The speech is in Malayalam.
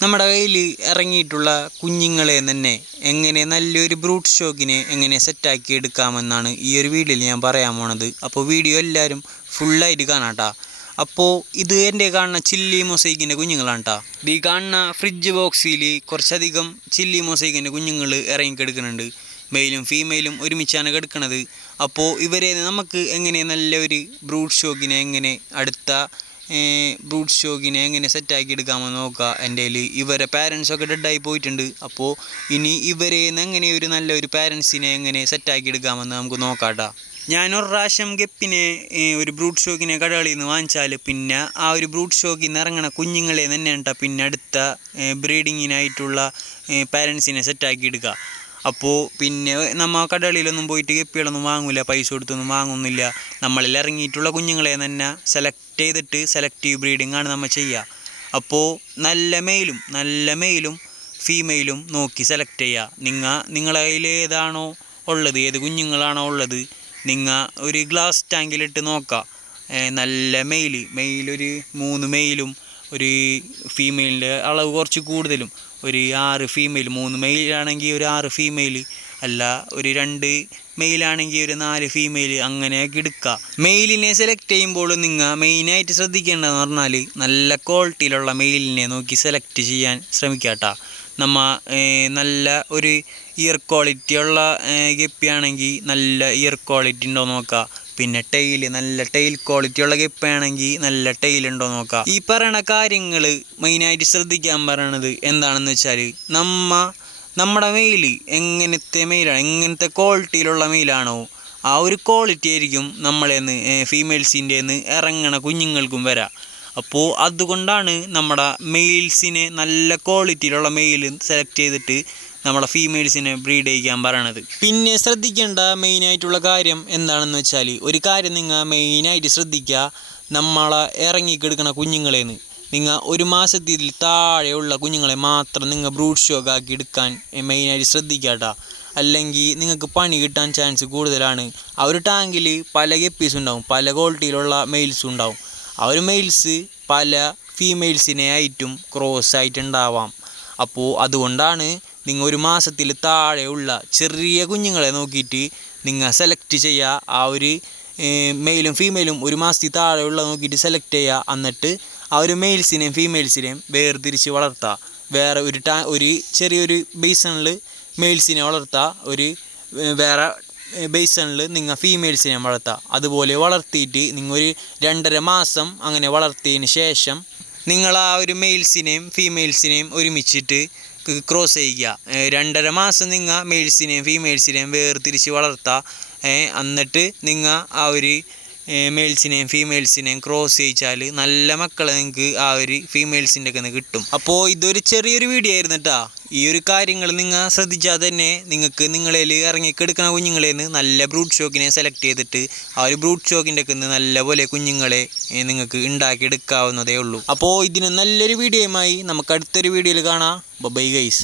നമ്മുടെ കയ്യിൽ ഇറങ്ങിയിട്ടുള്ള കുഞ്ഞുങ്ങളെ തന്നെ എങ്ങനെ നല്ലൊരു ബ്രൂട്ട് സ്റ്റോക്കിനെ എങ്ങനെ സെറ്റാക്കി എടുക്കാമെന്നാണ് ഈ ഒരു വീഡിയോയിൽ ഞാൻ പറയാൻ പോണത്. അപ്പോൾ വീഡിയോ എല്ലാവരും ഫുള്ളായിട്ട് കാണാട്ടാ. അപ്പോൾ ഇത് എന്റെ കാണുന്ന ചില്ലി മൊസൈക്കിന്റെ കുഞ്ഞുങ്ങളാണ് കേട്ടോ ഈ കാണുന്ന ഫ്രിഡ്ജ് ബോക്സിൽ കുറച്ചധികം ചില്ലി മൊസൈക്കിന്റെ കുഞ്ഞുങ്ങൾ ഇറങ്ങി കിടക്കുന്നുണ്ട് മെയിലും ഫീമെയിലും ഒരുമിച്ചാണ് കിടക്കുന്നത് അപ്പോൾ ഇവരെ നമുക്ക് എങ്ങനെ നല്ലൊരു ബ്രൂട്ട് സ്റ്റോക്കിനെ എങ്ങനെ അടുത്ത ബ്രൂട്ട് സ്റ്റോക്കിനെ എങ്ങനെ സെറ്റാക്കി എടുക്കാമെന്ന് നോക്കുക എന്റെ കയ്യിൽ ഇവരെ പാരൻസൊക്കെ ഡെഡായി പോയിട്ടുണ്ട്. അപ്പോൾ ഇനി ഇവരെ എങ്ങനെ ഒരു നല്ലൊരു പാരൻസിനെ എങ്ങനെ സെറ്റാക്കി എടുക്കാമെന്ന് നമുക്ക് നോക്കാട്ടാ. ഞാൻ ഒരു പ്രാവശ്യം ഗപ്പിനെ ഒരു ബ്രൂട്ട് സ്റ്റോക്കിനെ കടകളിൽ നിന്ന് വാങ്ങിച്ചാൽ പിന്നെ ആ ഒരു ബ്രൂട്ട് സ്റ്റോക്കിൽ നിന്ന് ഇറങ്ങണ കുഞ്ഞുങ്ങളെ തന്നെ ഉണ്ടാ പിന്നെ അടുത്ത ബ്രീഡിങ്ങിനായിട്ടുള്ള പാരൻസിനെ സെറ്റാക്കി എടുക്കുക അപ്പോൾ പിന്നെ നമ്മ കടകളിലൊന്നും പോയിട്ട് ഗപ്പികളൊന്നും വാങ്ങൂല പൈസ കൊടുത്തൊന്നും വാങ്ങുന്നില്ല. നമ്മളിൽ ഇറങ്ങിയിട്ടുള്ള കുഞ്ഞുങ്ങളെ തന്നെ സെലക്ട് ചെയ്തിട്ട് സെലക്റ്റീവ് ബ്രീഡിംഗ് ആണ് നമ്മൾ ചെയ്യുക അപ്പോൾ നല്ല മെയിലും നല്ല മെയിലും ഫീമെയിലും നോക്കി സെലക്ട് ചെയ്യുക നിങ്ങൾ നിങ്ങളെ കയ്യിൽ ഏതാണോ ഉള്ളത് ഏത് കുഞ്ഞുങ്ങളാണോ ഉള്ളത് നിങ്ങൾ ഒരു ഗ്ലാസ് ടാങ്കിലിട്ട് നോക്കുക നല്ല മെയിൽ മെയിലൊരു മൂന്ന് മെയിലും ഒരു ഫീമെയിലിന്റെ അളവ് കുറച്ച് കൂടുതലും. ഒരു ആറ് ഫീമെയിൽ മൂന്ന് മെയിലാണെങ്കിൽ ഒരു ആറ് ഫീമെയിൽ അല്ല ഒരു രണ്ട് മെയിലാണെങ്കിൽ ഒരു നാല് ഫീമെയിൽ അങ്ങനെയൊക്കെ എടുക്കുക. മെയിലിനെ സെലക്ട് ചെയ്യുമ്പോൾ നിങ്ങൾ മെയിനായിട്ട് ശ്രദ്ധിക്കേണ്ടതെന്ന് പറഞ്ഞാൽ നല്ല ക്വാളിറ്റിയിലുള്ള മെയിലിനെ നോക്കി സെലക്ട് ചെയ്യാൻ ശ്രമിക്കാട്ടാ നമ്മ നല്ല ഒരു ഇയർ ക്വാളിറ്റി ഉള്ള ഗപ്പിയാണെങ്കിൽ നല്ല ഇയർ ക്വാളിറ്റി ഉണ്ടോ നോക്കുക. പിന്നെ ടെയിൽ നല്ല ടെയിൽ ക്വാളിറ്റി ഉള്ള ഗപ്പിയാണെങ്കിൽ നല്ല ടെയിൽ ഉണ്ടോ നോക്കാം. ഈ പറയണ കാര്യങ്ങൾ മെയിനായിട്ട് ശ്രദ്ധിക്കാൻ പറയണത് എന്താണെന്ന് വെച്ചാൽ നമ്മ നമ്മുടെ മെയിൽ എങ്ങനത്തെ മെയിലാണ് എങ്ങനത്തെ ക്വാളിറ്റിയിലുള്ള മെയിലാണോ ആ ഒരു ക്വാളിറ്റി ആയിരിക്കും നമ്മളേന്ന് ഫീമെയിൽസിന്റെ നിന്ന് ഇറങ്ങണ കുഞ്ഞുങ്ങൾക്കും വരാം. അപ്പോൾ അതുകൊണ്ടാണ് നമ്മുടെ മെയിൽസിനെ നല്ല ക്വാളിറ്റിയിലുള്ള മെയിൽ സെലക്ട് ചെയ്തിട്ട് നമ്മളെ ഫീമെയിൽസിനെ ബ്രീഡ് ചെയ്യിക്കാൻ പറയണത്. പിന്നെ ശ്രദ്ധിക്കേണ്ട മെയിൻ ആയിട്ടുള്ള കാര്യം എന്താണെന്ന് വെച്ചാൽ ഒരു കാര്യം നിങ്ങൾ മെയിനായിട്ട് ശ്രദ്ധിക്കുക നമ്മളെ ഇറങ്ങിക്കെടുക്കണ കുഞ്ഞുങ്ങളേന്ന്. നിങ്ങൾ ഒരു മാസത്തിൽ താഴെയുള്ള കുഞ്ഞുങ്ങളെ മാത്രം നിങ്ങൾ ബ്രൂഡ് ഷോക്ക് ആക്കി എടുക്കാൻ മെയിനായിട്ട് ശ്രദ്ധിക്കാട്ടാ അല്ലെങ്കിൽ നിങ്ങൾക്ക് പണി കിട്ടാൻ ചാൻസ് കൂടുതലാണ്. ആ ഒരു ടാങ്കിൽ പല ഗപ്പീസ് ഉണ്ടാവും പല ക്വാളിറ്റിയിലുള്ള മെയിൽസും ഉണ്ടാവും. ആ ഒരു മെയിൽസ് പല ഫീമെയിൽസിനെ ആയിട്ടും ക്രോസ് ആയിട്ടുണ്ടാവാം. അപ്പോൾ അതുകൊണ്ടാണ് നിങ്ങൾ ഒരു മാസത്തിൽ താഴെയുള്ള ചെറിയ കുഞ്ഞുങ്ങളെ നോക്കിയിട്ട് നിങ്ങൾ സെലക്ട് ചെയ്യുക ആ ഒരു മെയിലും ഫീമെയിലും ഒരു മാസത്തിൽ താഴെയുള്ള നോക്കിയിട്ട് സെലക്ട് ചെയ്യുക എന്നിട്ട് ആ ഒരു മെയിൽസിനെയും ഫീമെയിൽസിനെയും വേർതിരിച്ച് വളർത്തുക വേറെ ഒരു ടാ ഒരു ചെറിയൊരു ബേസണിൽ മെയിൽസിനെ വളർത്തുക ഒരു വേറെ ബേസണിൽ നിങ്ങൾ ഫീമെയിൽസിനെ വളർത്തുക അതുപോലെ വളർത്തിയിട്ട് നിങ്ങൾ ഒരു രണ്ടര മാസം അങ്ങനെ വളർത്തിയതിന് ശേഷം നിങ്ങൾ ആ ഒരു മെയിൽസിനെയും ഫീമെയിൽസിനെയും ഒരുമിച്ചിട്ട് ക്രോസ് ചെയ്യുക. രണ്ടര മാസം നിങ്ങൾ മെയിൽസിനെയും ഫീമെയിൽസിനെയും വേർതിരിച്ച് വളർത്തുക ഏ, എന്നിട്ട് നിങ്ങൾ ആ ഒരു മെയിൽസിനെയും ഫീമെയിൽസിനെയും ക്രോസ് ചെയ്യിച്ചാൽ നല്ല മക്കളെ നിങ്ങൾക്ക് ആ ഒരു ഫീമെയിൽസിന്റെ ഒക്കെ കിട്ടും. അപ്പോൾ ഇതൊരു ചെറിയൊരു വീഡിയോ ആയിരുന്നു കേട്ടോ ഈ ഒരു കാര്യങ്ങൾ നിങ്ങൾ ശ്രദ്ധിച്ചാൽ തന്നെ നിങ്ങൾക്ക് നിങ്ങളിൽ ഇറങ്ങിക്കെടുക്കുന്ന കുഞ്ഞുങ്ങളിൽ നിന്ന് നല്ല ബ്രൂട്ട് ഷോക്കിനെ സെലക്ട് ചെയ്തിട്ട് ആ ഒരു ബ്രൂട്ട് ഷോക്കിന്റെ ഒക്കെ നല്ല പോലെ കുഞ്ഞുങ്ങളെ നിങ്ങൾക്ക് ഉണ്ടാക്കിയെടുക്കാവുന്നതേ ഉള്ളൂ. അപ്പോൾ ഇതിന് നല്ലൊരു വീഡിയോയുമായി നമുക്ക് അടുത്തൊരു വീഡിയോയിൽ കാണാം. Bye guys